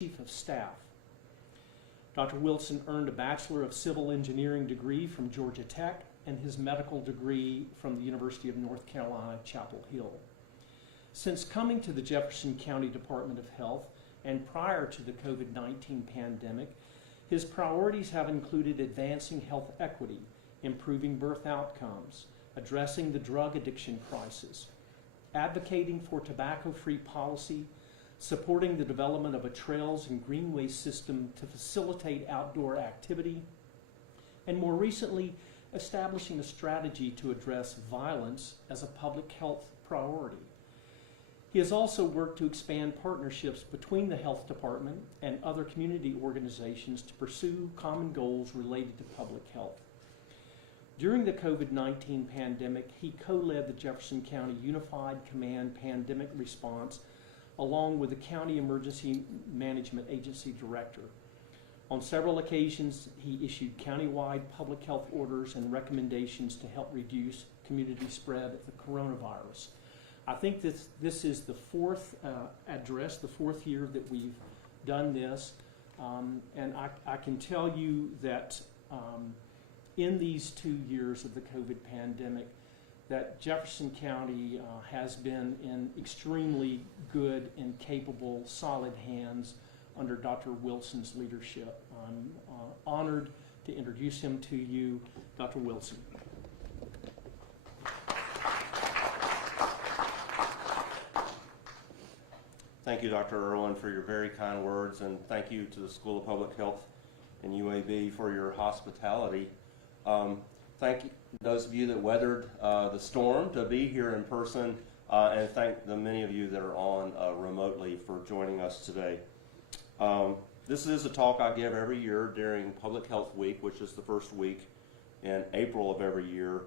Chief of Staff. Dr. Wilson earned a Bachelor of Civil Engineering degree from Georgia Tech and his medical degree from the University of North Carolina, Chapel Hill. Since coming to the Jefferson County Department of Health and prior to the COVID-19 pandemic, his priorities have included advancing health equity, improving birth outcomes, addressing the drug addiction crisis, advocating for tobacco-free policy, supporting the development of a trails and greenway system to facilitate outdoor activity, and more recently, establishing a strategy to address violence as a public health priority. He has also worked to expand partnerships between the health department and other community organizations to pursue common goals related to public health. During the COVID-19 pandemic, he co-led the Jefferson County Unified Command Pandemic Response along with the County Emergency Management Agency Director. On several occasions, he issued countywide public health orders and recommendations to help reduce community spread of the coronavirus. I think this is the fourth address, the fourth year that we've done this, and I can tell you that in these 2 years of the COVID pandemic, that Jefferson County has been in extremely good and capable, solid hands under Dr. Wilson's leadership. I'm honored to introduce him to you, Dr. Wilson. Thank you, Dr. Irwin, for your very kind words, and thank you to the School of Public Health and UAB for your hospitality. Thank you, those of you that weathered the storm to be here in person, and thank the many of you that are on remotely for joining us today. This is a talk I give every year during Public Health Week, which is the first week in April of every year.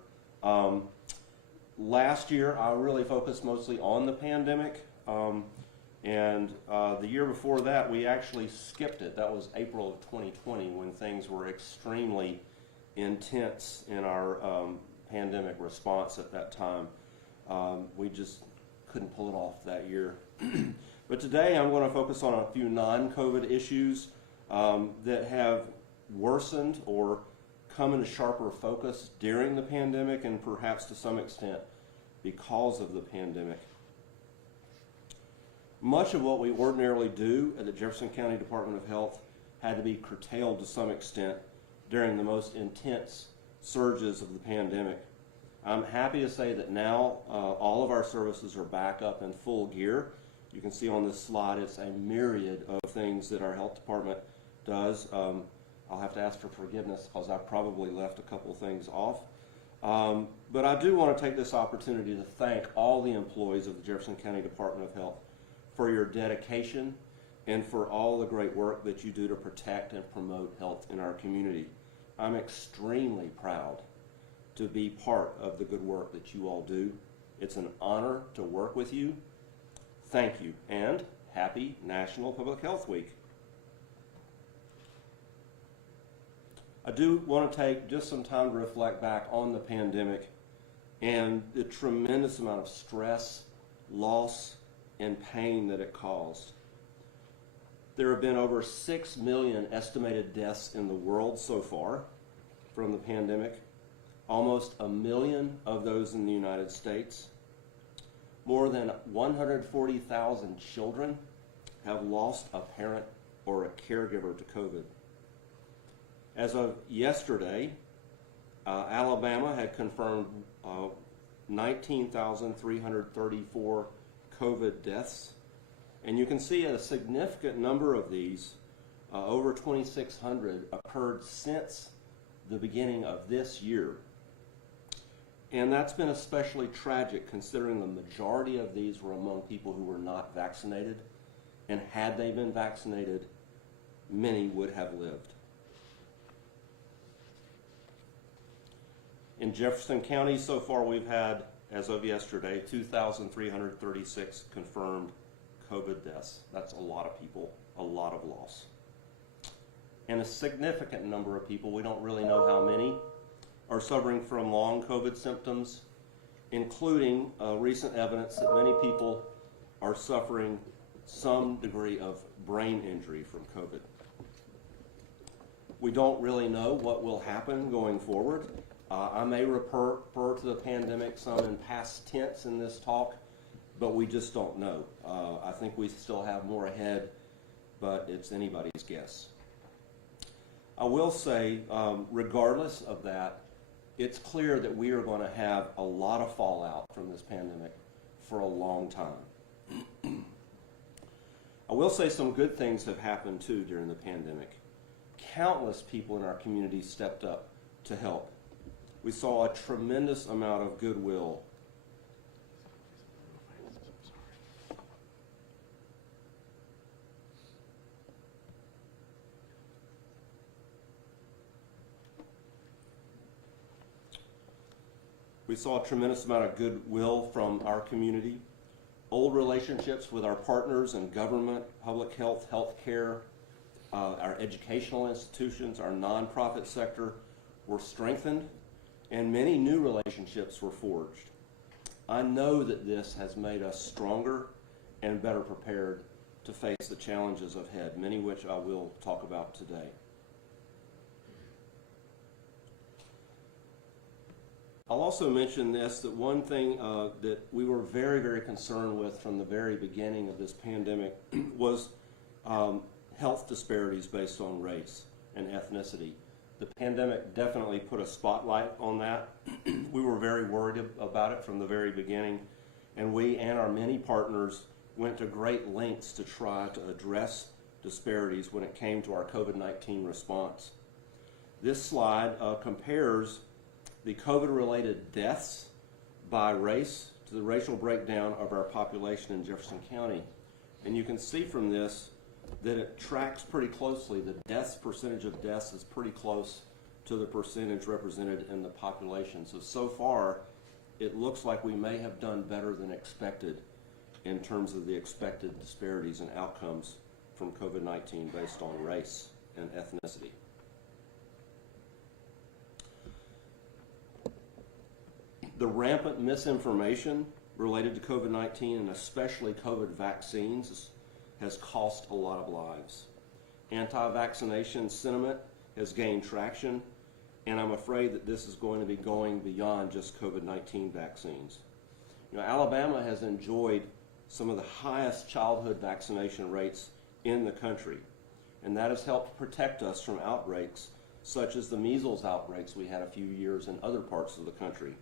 Last year, I really focused mostly on the pandemic, and the year before that, we actually skipped it. That was April of 2020 when things were extremely intense in our pandemic response at that time. We just couldn't pull it off that year. But today I'm going to focus on a few non-COVID issues that have worsened or come into sharper focus during the pandemic and perhaps to some extent because of the pandemic. Much of what we ordinarily do at the Jefferson County Department of Health had to be curtailed to some extent during the most intense surges of the pandemic. I'm happy to say that now all of our services are back up in full gear. You can see on this slide it's a myriad of things that our health department does. I'll have to ask for forgiveness because I probably left a couple things off. But I do want to take this opportunity to thank all the employees of the Jefferson County Department of Health for your dedication and for all the great work that you do to protect and promote health in our community. I'm extremely proud to be part of the good work that you all do. It's an honor to work with you. Thank you, and happy National Public Health Week. I do want to take just some time to reflect back on the pandemic and the tremendous amount of stress, loss, and pain that it caused. There have been over 6 million estimated deaths in the world so far from the pandemic, almost 1 million of those in the United States. More than 140,000 children have lost a parent or a caregiver to COVID. As of yesterday, Alabama had confirmed 19,334 COVID deaths. And you can see a significant number of these, over 2,600, occurred since the beginning of this year. And that's been especially tragic considering the majority of these were among people who were not vaccinated. And had they been vaccinated, many would have lived. In Jefferson County so far we've had, as of yesterday, 2,336 confirmed COVID deaths. That's a lot of people, a lot of loss. And a significant number of people, we don't really know how many, are suffering from long COVID symptoms, including recent evidence that many people are suffering some degree of brain injury from COVID. We don't really know what will happen going forward. I may refer to the pandemic some in past tense in this talk, but we just don't know. I think we still have more ahead, but it's anybody's guess. I will say, regardless of that, it's clear that we are going to have a lot of fallout from this pandemic for a long time. I will say some good things have happened too during the pandemic. Countless people in our community stepped up to help. We saw a tremendous amount of goodwill. We saw a tremendous amount of goodwill from our community. Old relationships with our partners in government, public health, healthcare, our educational institutions, our nonprofit sector were strengthened, and many new relationships were forged. I know that this has made us stronger and better prepared to face the challenges ahead, many of which I will talk about today. I'll also mention this, that one thing that we were very, very concerned with from the very beginning of this pandemic was health disparities based on race and ethnicity. The pandemic definitely put a spotlight on that. We were very worried about it from the very beginning, and we and our many partners went to great lengths to try to address disparities when it came to our COVID-19 response. This slide compares the COVID-related deaths by race to the racial breakdown of our population in Jefferson County. And you can see from this that it tracks pretty closely. The percentage of deaths is pretty close to the percentage represented in the population. So far, it looks like we may have done better than expected in terms of the expected disparities and outcomes from COVID-19 based on race and ethnicity. The rampant misinformation related to COVID-19 and especially COVID vaccines has cost a lot of lives. Anti-vaccination sentiment has gained traction, and I'm afraid that this is going to be going beyond just COVID-19 vaccines. You know, Alabama has enjoyed some of the highest childhood vaccination rates in the country, and that has helped protect us from outbreaks such as the measles outbreaks we had a few years in other parts of the country.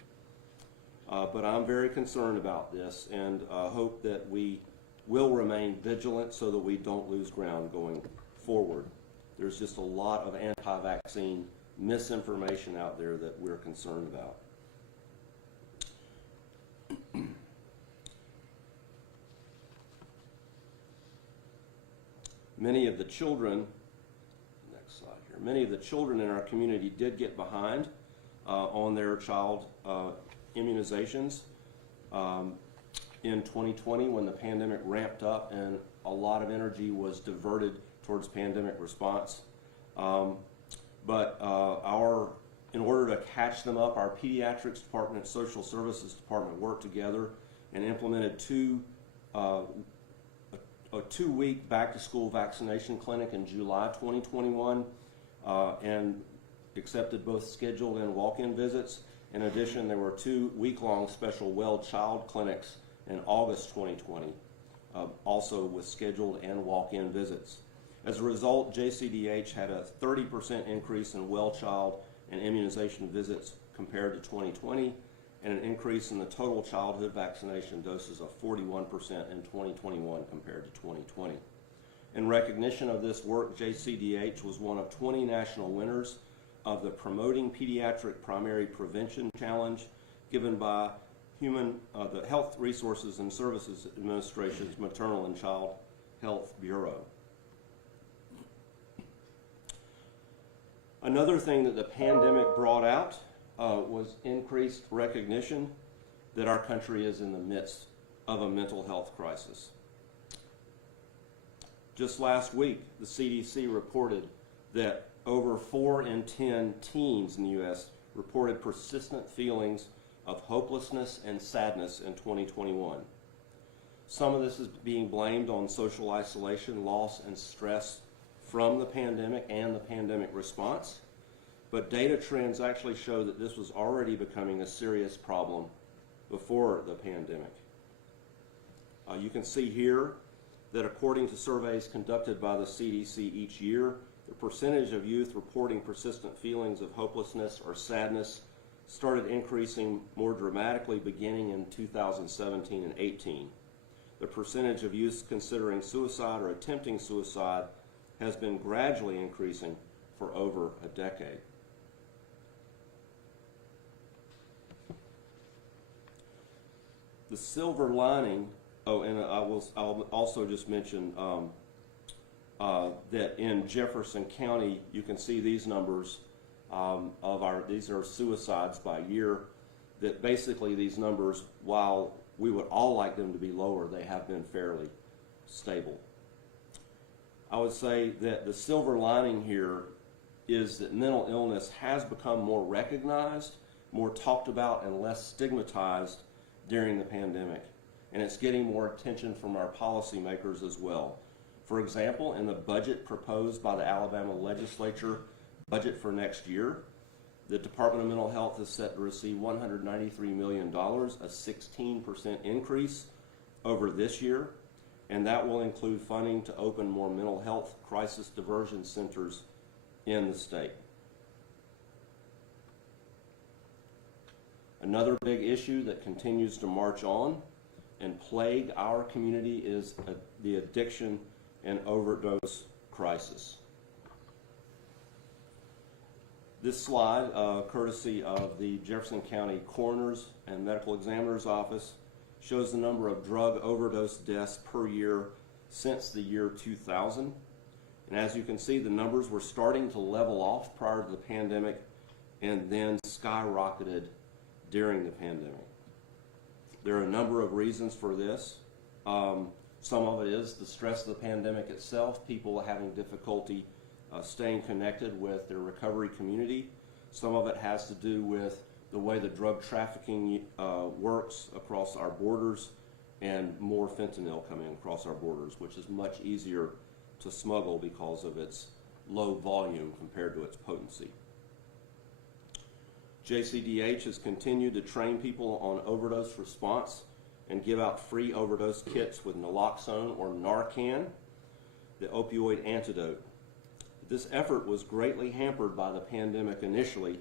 But I'm very concerned about this and hope that we will remain vigilant so that we don't lose ground going forward. There's just a lot of anti-vaccine misinformation out there that we're concerned about. Many of the children, next slide here, many of the children in our community did get behind on their child immunizations in 2020 when the pandemic ramped up and a lot of energy was diverted towards pandemic response. In order to catch them up, our pediatrics department and social services department worked together and implemented a two-week back-to-school vaccination clinic in July 2021 and accepted both scheduled and walk-in visits. In addition, there were 2 week-long special well child clinics in August 2020, also with scheduled and walk-in visits. As a result, JCDH had a 30% increase in well child and immunization visits compared to 2020, and an increase in the total childhood vaccination doses of 41% in 2021 compared to 2020. In recognition of this work, JCDH was one of 20 national winners of the Promoting Pediatric Primary Prevention Challenge given by the Health Resources and Services Administration's Maternal and Child Health Bureau. Another thing that the pandemic brought out was increased recognition that our country is in the midst of a mental health crisis. Just last week, the CDC reported that over 4 in 10 teens in the U.S. reported persistent feelings of hopelessness and sadness in 2021. Some of this is being blamed on social isolation, loss, and stress from the pandemic and the pandemic response. But data trends actually show that this was already becoming a serious problem before the pandemic. You can see here that according to surveys conducted by the CDC each year, the percentage of youth reporting persistent feelings of hopelessness or sadness started increasing more dramatically beginning in 2017 and 18. The percentage of youth considering suicide or attempting suicide has been gradually increasing for over a decade. The silver lining, and I'll also just mention that in Jefferson County, you can see these numbers these are suicides by year, that basically these numbers, while we would all like them to be lower, they have been fairly stable. I would say that the silver lining here is that mental illness has become more recognized, more talked about, and less stigmatized during the pandemic. And it's getting more attention from our policymakers as well. For example, in the budget proposed by the Alabama legislature, budget for next year, the Department of Mental Health is set to receive $193 million, a 16% increase over this year, and that will include funding to open more mental health crisis diversion centers in the state. Another big issue that continues to march on and plague our community is the addiction and overdose crisis. This slide, courtesy of the Jefferson County Coroner's and Medical Examiner's Office, shows the number of drug overdose deaths per year since the year 2000. And as you can see, the numbers were starting to level off prior to the pandemic and then skyrocketed during the pandemic. There are a number of reasons for this. Some of it is the stress of the pandemic itself, people having difficulty staying connected with their recovery community. Some of it has to do with the way the drug trafficking works across our borders and more fentanyl coming across our borders, which is much easier to smuggle because of its low volume compared to its potency. JCDH has continued to train people on overdose response and give out free overdose kits with naloxone or Narcan, the opioid antidote. This effort was greatly hampered by the pandemic initially.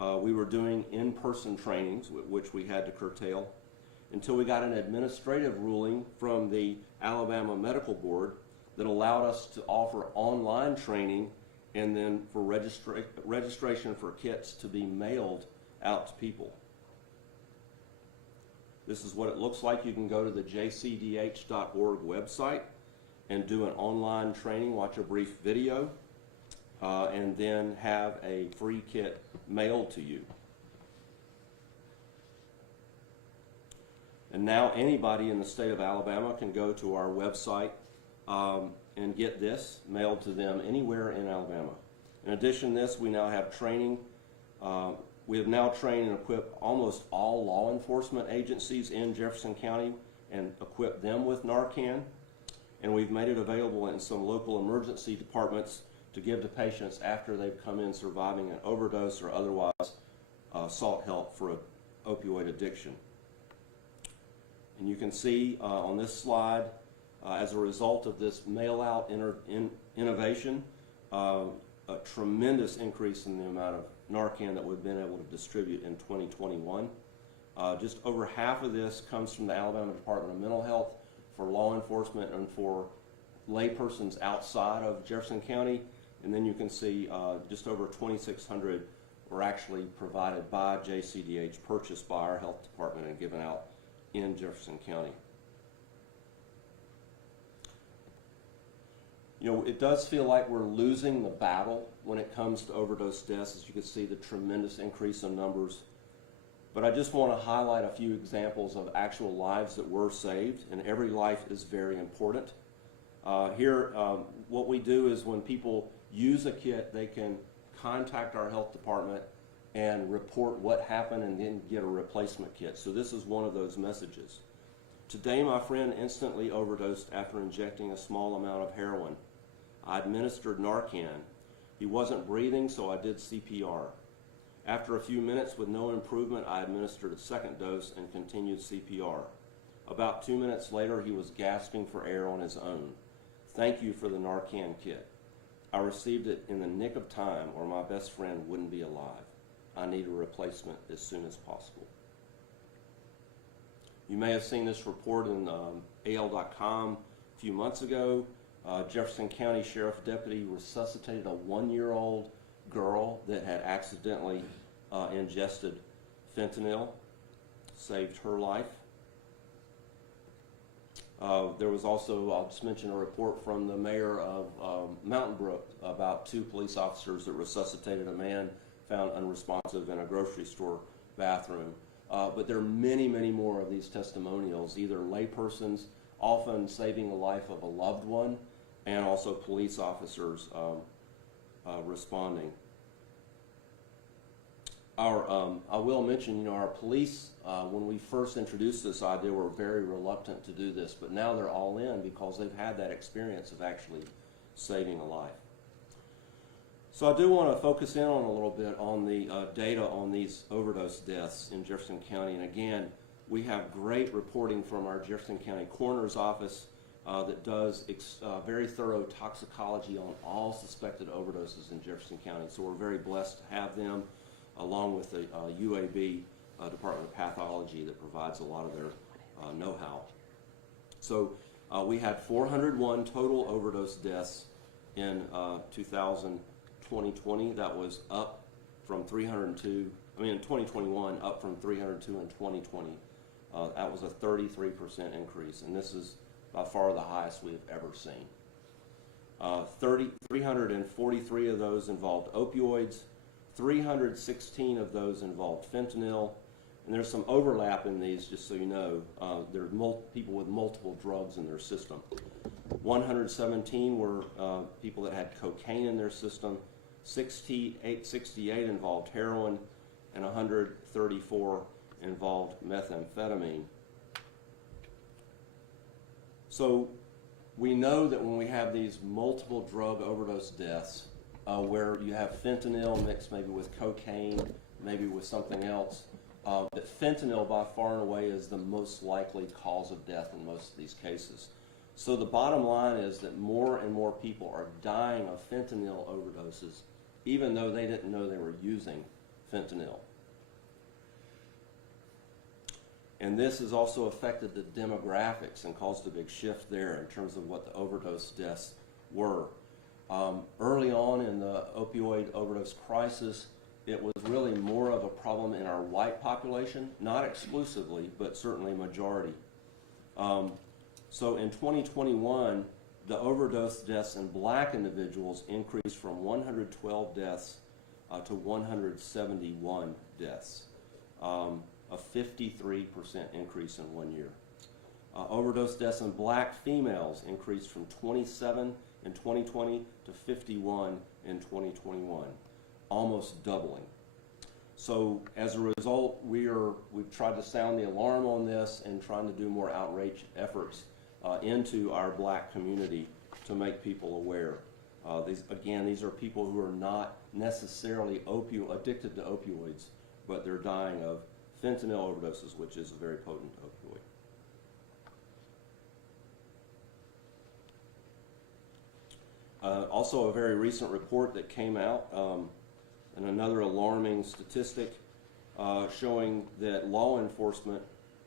We were doing in-person trainings, which we had to curtail, until we got an administrative ruling from the Alabama Medical Board that allowed us to offer online training and then for registration for kits to be mailed out to people. This is what it looks like. You can go to the jcdh.org website and do an online training, watch a brief video, and then have a free kit mailed to you. And now anybody in the state of Alabama can go to our website and get this mailed to them anywhere in Alabama. In addition to this, we now have training. We have now trained and equipped almost all law enforcement agencies in Jefferson County and equipped them with Narcan. And we've made it available in some local emergency departments to give to patients after they've come in surviving an overdose or otherwise sought help for opioid addiction. And you can see on this slide, as a result of this mail-out innovation, a tremendous increase in the amount of Narcan that we've been able to distribute in 2021. Just over half of this comes from the Alabama Department of Mental Health for law enforcement and for laypersons outside of Jefferson County. And then you can see just over 2,600 were actually provided by JCDH, purchased by our health department and given out in Jefferson County. You know, it does feel like we're losing the battle when it comes to overdose deaths, as you can see the tremendous increase in numbers. But I just want to highlight a few examples of actual lives that were saved, and every life is very important. Here, what we do is when people use a kit, they can contact our health department and report what happened and then get a replacement kit. So this is one of those messages. Today, my friend instantly overdosed after injecting a small amount of heroin. I administered Narcan. He wasn't breathing, so I did CPR. After a few minutes with no improvement, I administered a second dose and continued CPR. About 2 minutes later, he was gasping for air on his own. Thank you for the Narcan kit. I received it in the nick of time, or my best friend wouldn't be alive. I need a replacement as soon as possible. You may have seen this report in AL.com a few months ago. Jefferson County Sheriff Deputy resuscitated a 1-year-old girl that had accidentally ingested fentanyl, saved her life. There was also, I'll just mention a report from the mayor of Mountain Brook about 2 police officers that resuscitated a man found unresponsive in a grocery store bathroom. But there are many, many more of these testimonials, either laypersons, often saving the life of a loved one, and also police officers responding. I will mention, our police, when we first introduced this idea, were very reluctant to do this, but now they're all in because they've had that experience of actually saving a life. So I do want to focus in on a little bit on the data on these overdose deaths in Jefferson County. And again, we have great reporting from our Jefferson County Coroner's Office that does very thorough toxicology on all suspected overdoses in Jefferson County. So we're very blessed to have them, along with the UAB, Department of Pathology, that provides a lot of their know-how. So we had 401 total overdose deaths in 2020. That was up from 302, in 2021, up from 302 in 2020. That was a 33% increase, and this is by far the highest we have ever seen. 343 of those involved opioids, 316 of those involved fentanyl, and there's some overlap in these, just so you know. There are people with multiple drugs in their system. 117 were people that had cocaine in their system, 68 involved heroin, and 134 involved methamphetamine. So we know that when we have these multiple drug overdose deaths, where you have fentanyl mixed maybe with cocaine, maybe with something else, that fentanyl by far and away is the most likely cause of death in most of these cases. So the bottom line is that more and more people are dying of fentanyl overdoses, even though they didn't know they were using fentanyl. And this has also affected the demographics and caused a big shift there in terms of what the overdose deaths were. Early on in the opioid overdose crisis, it was really more of a problem in our white population, not exclusively, but certainly majority. So in 2021, the overdose deaths in black individuals increased from 112 deaths to 171 deaths, a 53% increase in 1 year. Overdose deaths in black females increased from 27 in 2020 to 51 in 2021, almost doubling. So as a result, we've tried to sound the alarm on this and trying to do more outreach efforts into our black community to make people aware. These are people who are not necessarily addicted to opioids, but they're dying of fentanyl overdoses, which is a very potent opioid. Also a very recent report that came out, and another alarming statistic showing that law enforcement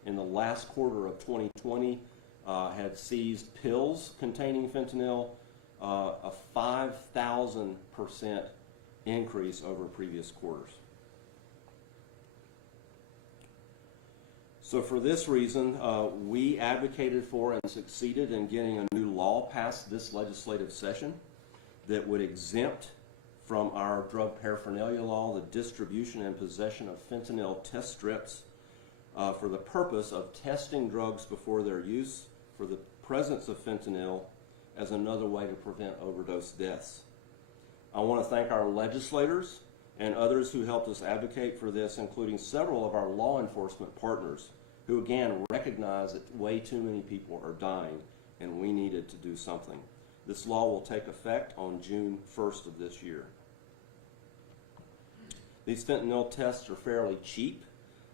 in the last quarter of 2020 had seized pills containing fentanyl, a 5,000% increase over previous quarters. So for this reason, we advocated for and succeeded in getting a new law passed this legislative session that would exempt from our drug paraphernalia law the distribution and possession of fentanyl test strips for the purpose of testing drugs before their use for the presence of fentanyl as another way to prevent overdose deaths. I want to thank our legislators and others who helped us advocate for this, including several of our law enforcement partners who again recognized that way too many people are dying and we needed to do something. This law will take effect on June 1st of this year. These fentanyl tests are fairly cheap.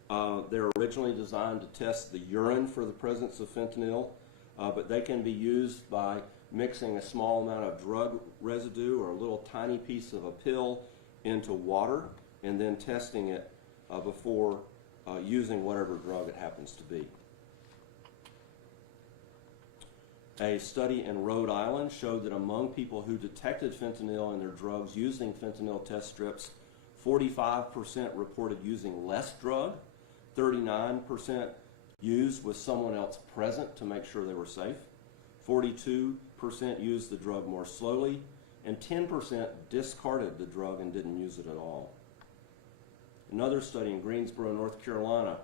They're originally designed to test the urine for the presence of fentanyl, but they can be used by mixing a small amount of drug residue or a little tiny piece of a pill into water and then testing it before using whatever drug it happens to be. A study in Rhode Island showed that among people who detected fentanyl in their drugs using fentanyl test strips, 45% reported using less drug, 39% used with someone else present to make sure they were safe, 42% used the drug more slowly, and 10% discarded the drug and didn't use it at all. Another study in Greensboro, North Carolina,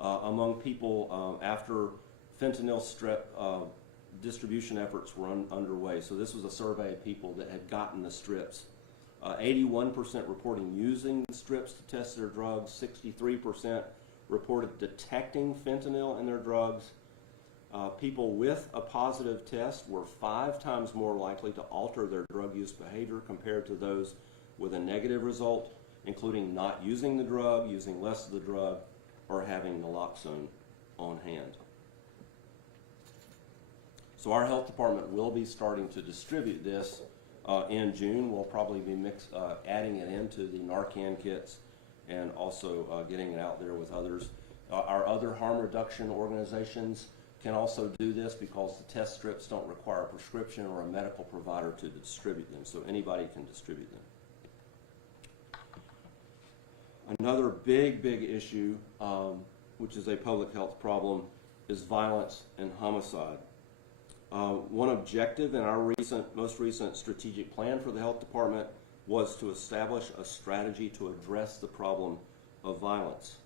among people after fentanyl strip distribution efforts were underway. So this was a survey of people that had gotten the strips. 81% reporting using the strips to test their drugs, 63% reported detecting fentanyl in their drugs. People with a positive test were 5 times more likely to alter their drug use behavior compared to those with a negative result, including not using the drug, using less of the drug, or having naloxone on hand. So our health department will be starting to distribute this in June. We'll probably be adding it into the Narcan kits and also getting it out there with others. Our other harm reduction organizations can also do this because the test strips don't require a prescription or a medical provider to distribute them, so anybody can distribute them. Another big issue, which is a public health problem, is violence and homicide. One objective in our most recent strategic plan for the health department was to establish a strategy to address the problem of violence.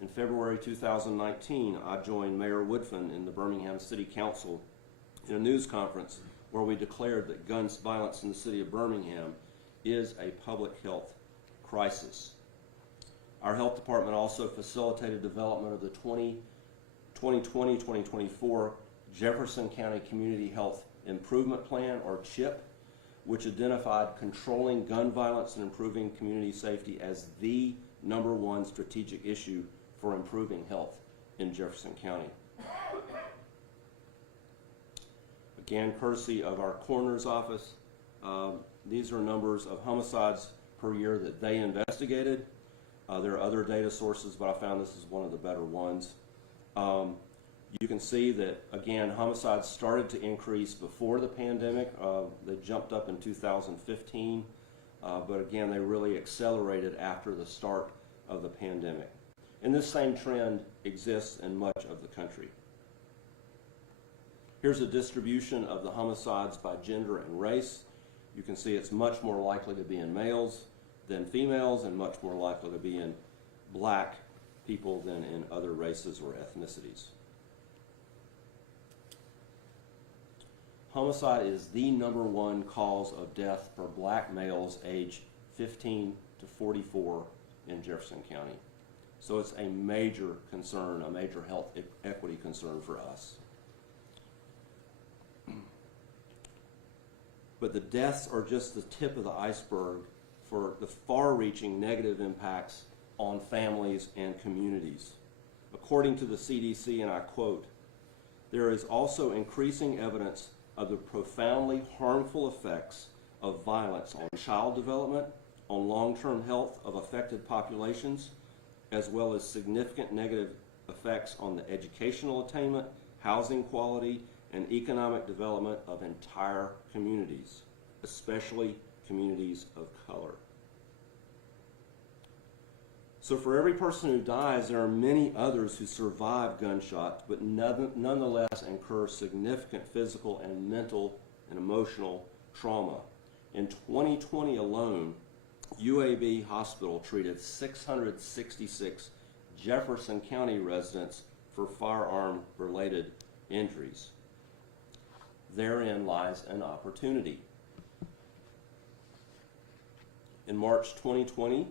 In February 2019, I joined Mayor Woodfin in the Birmingham City Council in a news conference where we declared that gun violence in the city of Birmingham is a public health crisis. Our health department also facilitated development of the 2020-2024 Jefferson County Community Health Improvement Plan, or CHIP, which identified controlling gun violence and improving community safety as the #1 strategic issue for improving health in Jefferson County. Again, courtesy of our coroner's office, these are numbers of homicides per year that they investigated. There are other data sources, but I found this is one of the better ones. You can see that, again, homicides started to increase before the pandemic. They jumped up in 2015, but again, they really accelerated after the start of the pandemic. And this same trend exists in much of the country. Here's a distribution of the homicides by gender and race. You can see it's much more likely to be in males than females and much more likely to be in black people than in other races or ethnicities. Homicide is the #1 cause of death for black males aged 15 to 44 in Jefferson County. So it's a major concern, a major health equity concern for us. But the deaths are just the tip of the iceberg for the far-reaching negative impacts on families and communities. According to the CDC, and I quote, "There is also increasing evidence of the profoundly harmful effects of violence on child development, on long-term health of affected populations, as well as significant negative effects on the educational attainment, housing quality, and economic development of entire communities, especially communities of color." So for every person who dies, there are many others who survive gunshots, but nonetheless incur significant physical and mental and emotional trauma. In 2020 alone, UAB Hospital treated 666 Jefferson County residents for firearm-related injuries. Therein lies an opportunity. In March 2020,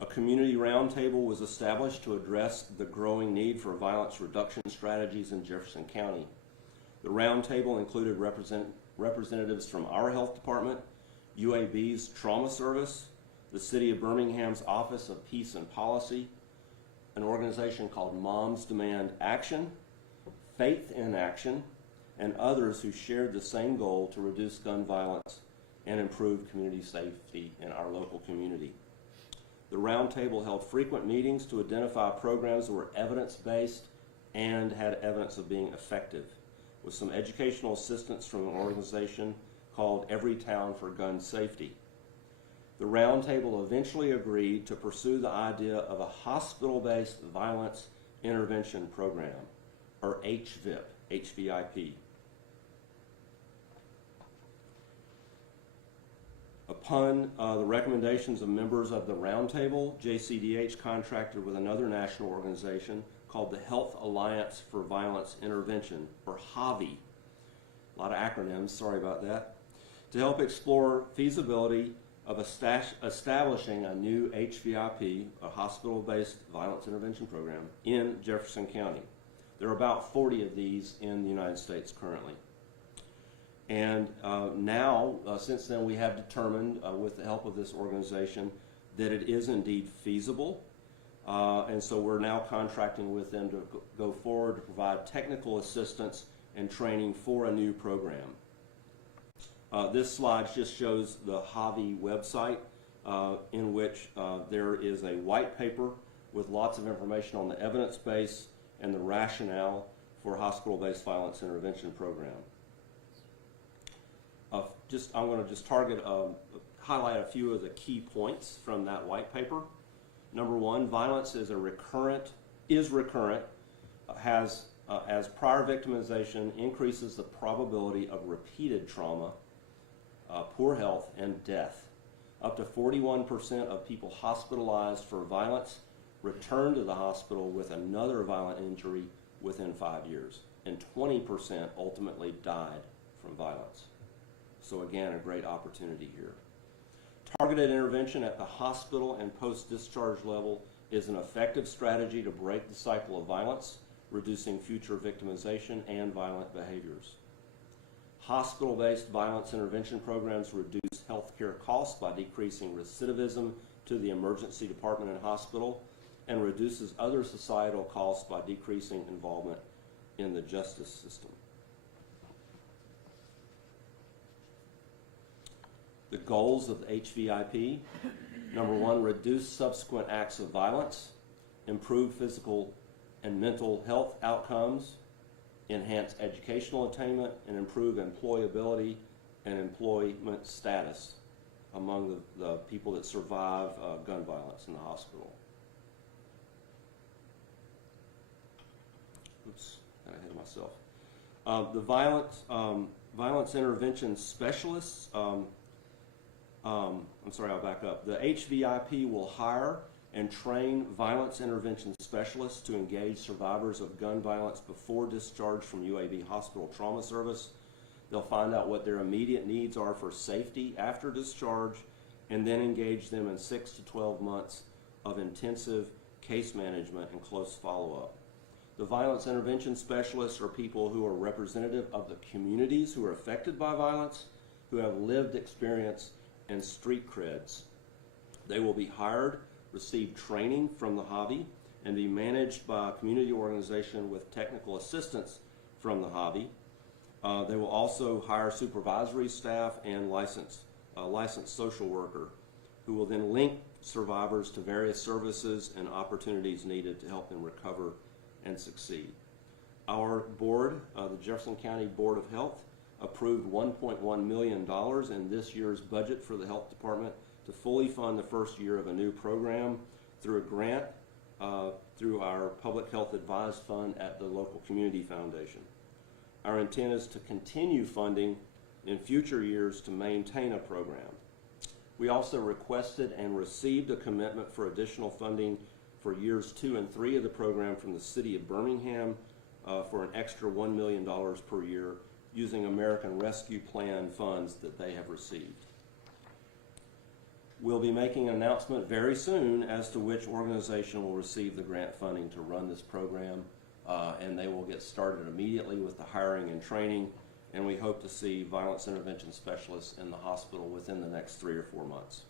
a community roundtable was established to address the growing need for violence reduction strategies in Jefferson County. The roundtable included representatives from our health department, UAB's trauma service, the City of Birmingham's Office of Peace and Policy, an organization called Moms Demand Action, Faith in Action, and others who shared the same goal to reduce gun violence and improve community safety in our local community. The roundtable held frequent meetings to identify programs that were evidence-based and had evidence of being effective, with some educational assistance from an organization called Every Town for Gun Safety. The roundtable eventually agreed to pursue the idea of a hospital-based violence intervention program, or HVIP, HVIP. Upon the recommendations of members of the roundtable, JCDH contracted with another national organization called the Health Alliance for Violence Intervention, or HAVI. A lot of acronyms, sorry about that. To help explore feasibility of establishing a new HVIP, a hospital-based violence intervention program, in Jefferson County. There are about 40 of these in the United States currently. And now, since then, we have determined, with the help of this organization, that it is indeed feasible. And so we're now contracting with them to go forward to provide technical assistance and training for a new program. This slide just shows the HAVI website, in which there is a white paper with lots of information on the evidence base and the rationale for hospital-based violence intervention program. I'm going to just highlight a few of the key points from that white paper. Number one, violence is recurrent, as prior victimization increases the probability of repeated trauma, poor health, and death. Up to 41% of people hospitalized for violence return to the hospital with another violent injury within 5 years, and 20% ultimately died from violence. So again, a great opportunity here. Targeted intervention at the hospital and post-discharge level is an effective strategy to break the cycle of violence, reducing future victimization and violent behaviors. Hospital-based violence intervention programs reduce healthcare costs by decreasing recidivism to the emergency department and hospital, and reduces other societal costs by decreasing involvement in the justice system. The goals of HVIP: number one, reduce subsequent acts of violence, improve physical and mental health outcomes, enhance educational attainment, and improve employability and employment status among the people that survive gun violence in the hospital. Oops, got ahead of myself. The violence intervention specialists, I'm sorry, I'll back up. The HVIP will hire and train violence intervention specialists to engage survivors of gun violence before discharge from UAB Hospital Trauma Service. They'll find out what their immediate needs are for safety after discharge, and then engage them in 6 to 12 months of intensive case management and close follow-up. The violence intervention specialists are people who are representative of the communities who are affected by violence, who have lived experience and street creds. They will be hired, receive training from the HAVI, and be managed by a community organization with technical assistance from the HAVI. They will also hire supervisory staff and licensed social worker, who will then link survivors to various services and opportunities needed to help them recover and succeed. Our board, the Jefferson County Board of Health, approved $1.1 million in this year's budget for the health department to fully fund the first year of a new program through a grant through our Public Health Advised Fund at the local community foundation. Our intent is to continue funding in future years to maintain a program. We also requested and received a commitment for additional funding for years 2 and 3 of the program from the City of Birmingham for an extra $1 million per year, using American Rescue Plan funds that they have received. We'll be making an announcement very soon as to which organization will receive the grant funding to run this program, and they will get started immediately with the hiring and training, and we hope to see violence intervention specialists in the hospital within the next 3 or 4 months.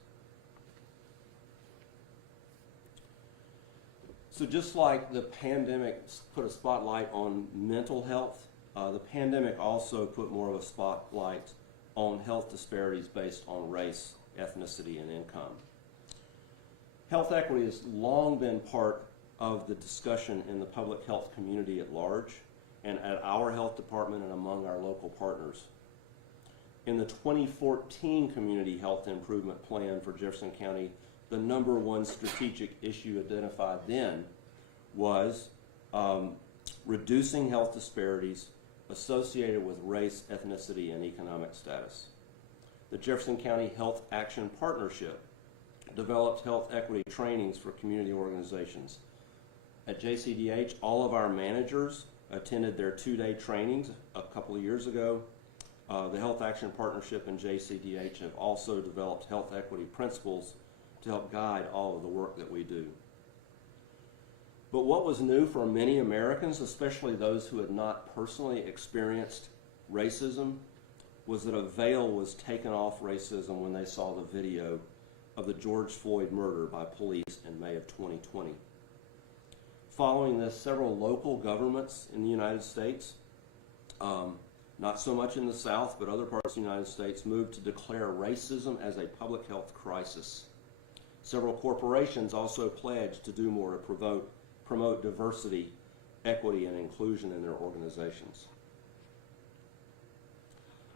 So just like the pandemic put a spotlight on mental health, the pandemic also put more of a spotlight on health disparities based on race, ethnicity, and income. Health equity has long been part of the discussion in the public health community at large and at our health department and among our local partners. In the 2014 Community Health Improvement Plan for Jefferson County, the #1 strategic issue identified then was reducing health disparities associated with race, ethnicity, and economic status. The Jefferson County Health Action Partnership developed health equity trainings for community organizations. At JCDH, all of our managers attended their 2-day trainings a couple of years ago. The Health Action Partnership and JCDH have also developed health equity principles to help guide all of the work that we do. But what was new for many Americans, especially those who had not personally experienced racism, was that a veil was taken off racism when they saw the video of the George Floyd murder by police in May of 2020. Following this, several local governments in the United States, not so much in the South, but other parts of the United States, moved to declare racism as a public health crisis. Several corporations also pledged to do more to promote diversity, equity, and inclusion in their organizations.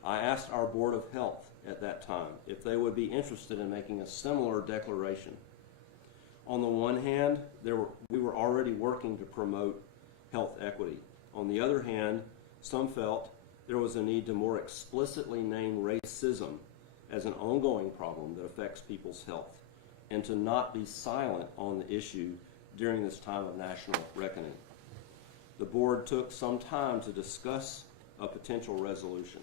I asked our Board of Health at that time if they would be interested in making a similar declaration. On the one hand, we were already working to promote health equity. On the other hand, some felt there was a need to more explicitly name racism as an ongoing problem that affects people's health, and to not be silent on the issue during this time of national reckoning. The board took some time to discuss a potential resolution.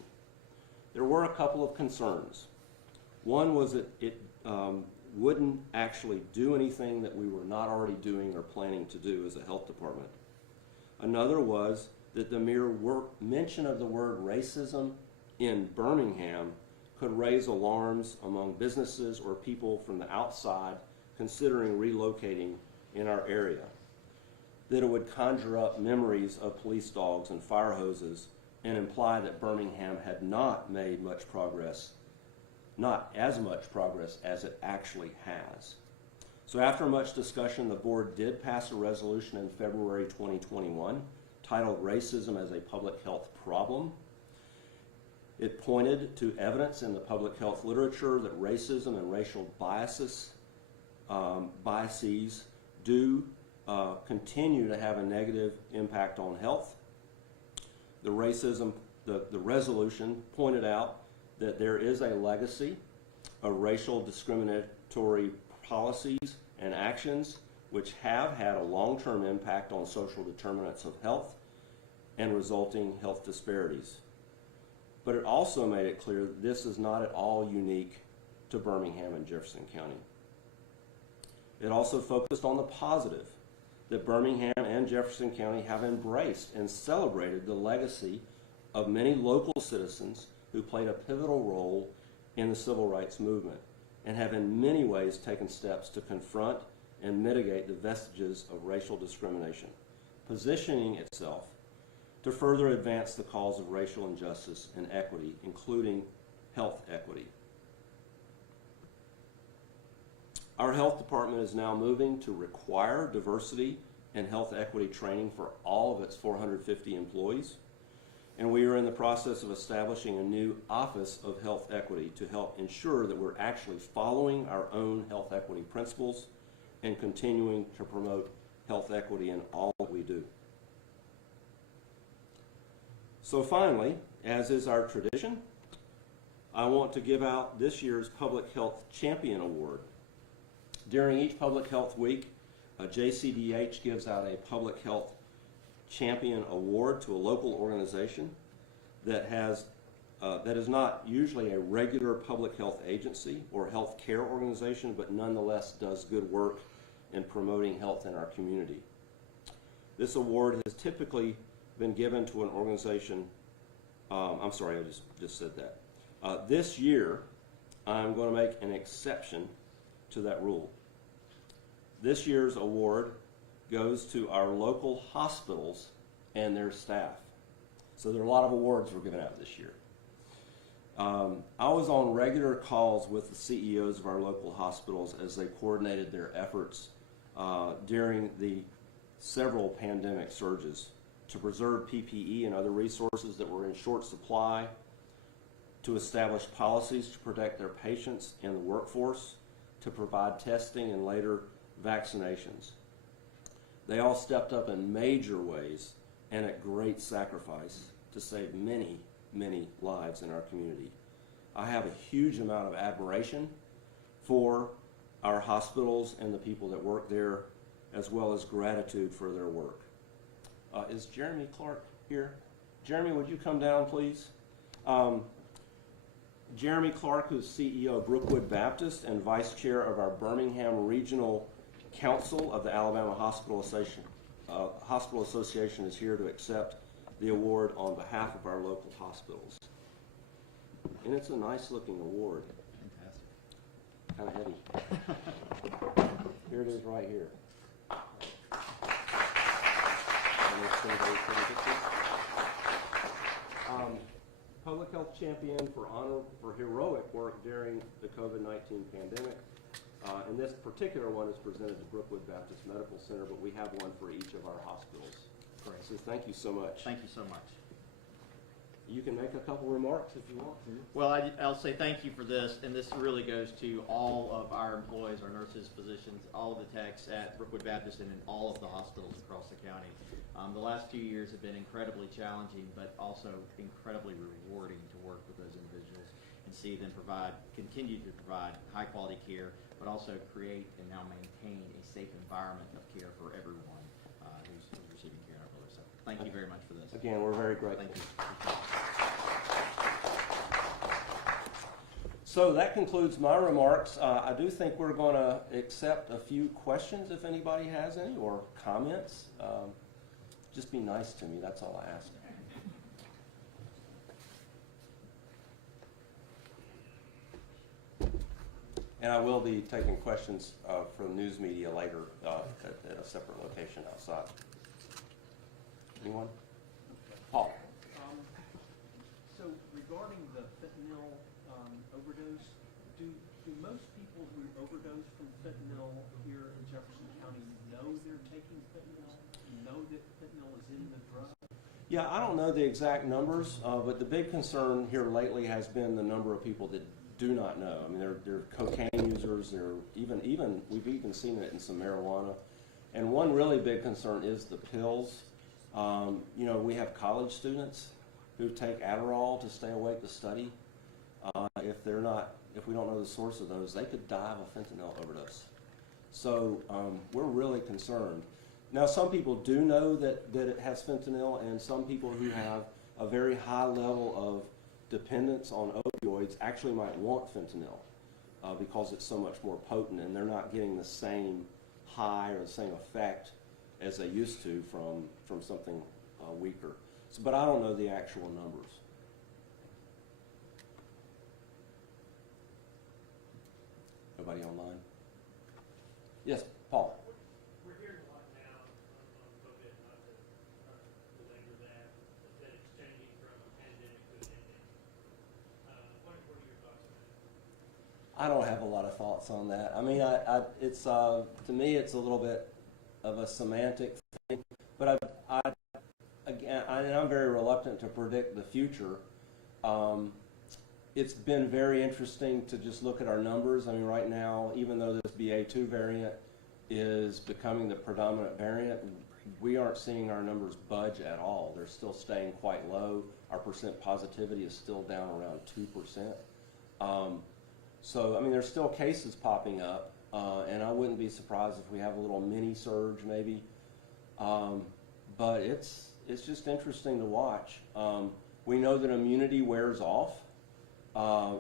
There were a couple of concerns. One was that it wouldn't actually do anything that we were not already doing or planning to do as a health department. Another was that the mere mention of the word racism in Birmingham could raise alarms among businesses or people from the outside considering relocating in our area. That it would conjure up memories of police dogs and fire hoses and imply that Birmingham had not made much progress, not as much progress as it actually has. So after much discussion, the board did pass a resolution in February 2021 titled Racism as a Public Health Problem. It pointed to evidence in the public health literature that racism and racial biases do continue to have a negative impact on health. The resolution pointed out that there is a legacy of racial discriminatory policies and actions which have had a long-term impact on social determinants of health and resulting health disparities. But it also made it clear that this is not at all unique to Birmingham and Jefferson County. It also focused on the positive, that Birmingham and Jefferson County have embraced and celebrated the legacy of many local citizens who played a pivotal role in the civil rights movement and have in many ways taken steps to confront and mitigate the vestiges of racial discrimination, positioning itself to further advance the cause of racial injustice and equity, including health equity. Our health department is now moving to require diversity and health equity training for all of its 450 employees, and we are in the process of establishing a new Office of Health Equity to help ensure that we're actually following our own health equity principles and continuing to promote health equity in all that we do. So finally, as is our tradition, I want to give out this year's Public Health Champion Award. During each Public Health Week, JCDH gives out a Public Health Champion Award to a local organization that has that is not usually a regular public health agency or health care organization, but nonetheless does good work in promoting health in our community. This award has typically been given to an organization, I'm sorry, I just said that. This year, I'm going to make an exception to that rule. This year's award goes to our local hospitals and their staff. So there are a lot of awards we're giving out this year. I was on regular calls with the CEOs of our local hospitals as they coordinated their efforts during the several pandemic surges to preserve PPE and other resources that were in short supply, to establish policies to protect their patients and the workforce, to provide testing and later vaccinations. They all stepped up in major ways and at great sacrifice to save many, many lives in our community. I have a huge amount of admiration for our hospitals and the people that work there, as well as gratitude for their work. Is Jeremy Clark here? Jeremy, would you come down, please? Jeremy Clark, who's CEO of Brookwood Baptist and Vice Chair of our Birmingham Regional Council of the Alabama Hospital Association, is here to accept the award on behalf of our local hospitals. And it's a nice looking award. Fantastic. Kind of heavy. Here it is right here. Public Health Champion for honor for heroic work during the COVID-19 pandemic. And this particular one is presented to Brookwood Baptist Medical Center, but we have one for each of our hospitals. Great. So thank you so much. Thank you so much. You can make a couple remarks if you want to. Well, I'll say thank you for this, and this really goes to all of our employees, our nurses, physicians, all of the techs at Brookwood Baptist and in all of the hospitals across the county. The last 2 years have been incredibly challenging, but also incredibly rewarding to work with those individuals and see them continue to provide high quality care, but also create and now maintain a safe environment of care for everyone who's receiving care in our building. So thank you very much for this. Again, we're very grateful. Thank you. So that concludes my remarks. I do think we're going to accept a few questions if anybody has any, or comments. Just be nice to me, that's all I ask. And I will be taking questions from news media later at a separate location outside. Anyone? Paul. So regarding the fentanyl overdose, do most people who overdose from fentanyl here in Jefferson County know they're taking fentanyl? Know that fentanyl is in the drug? Yeah, I don't know the exact numbers, but the big concern here lately has been the number of people that do not know. I mean, they're cocaine users. We've even seen it in some marijuana. And one really big concern is the pills. We have college students who take Adderall to stay awake to study. If we don't know the source of those, they could die of a fentanyl overdose. So we're really concerned. Now, some people do know that it has fentanyl, and some people who have a very high level of dependence on opioids actually might want fentanyl because it's so much more potent, and they're not getting the same high or the same effect as they used to from something weaker. So, but I don't know the actual numbers. Nobody online? Yes, Paul. We're hearing a lot now on COVID, not to belabor that extending from a pandemic to an endemic. What are your thoughts on that? I don't have a lot of thoughts on that. I mean, it's to me, it's a little bit of a semantic thing, but I'm very reluctant to predict the future. It's been very interesting to just look at our numbers. I mean, right now, even though this BA2 variant is becoming the predominant variant, we aren't seeing our numbers budge at all. They're still staying quite low. Our percent positivity is still down around 2%. So, I mean, there's still cases popping up, and I wouldn't be surprised if we have a little mini surge maybe. But it's just interesting to watch. We know that immunity wears off.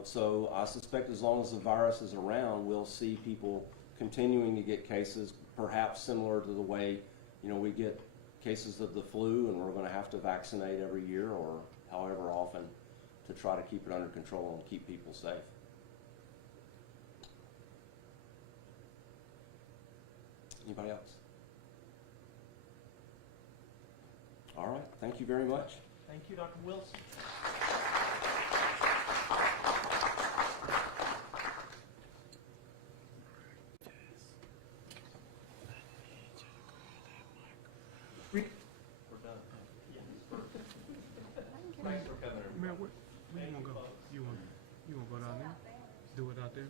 So I suspect as long as the virus is around, we'll see people continuing to get cases, perhaps similar to the way, we get cases of the flu, and we're going to have to vaccinate every year or however often to try to keep it under control and keep people safe. Anybody else? All right, thank you very much. Thank you, Dr. Wilson. We're done. Thanks for coming, everybody. Man, where you wanna go? You wanna go down there? Do it out there?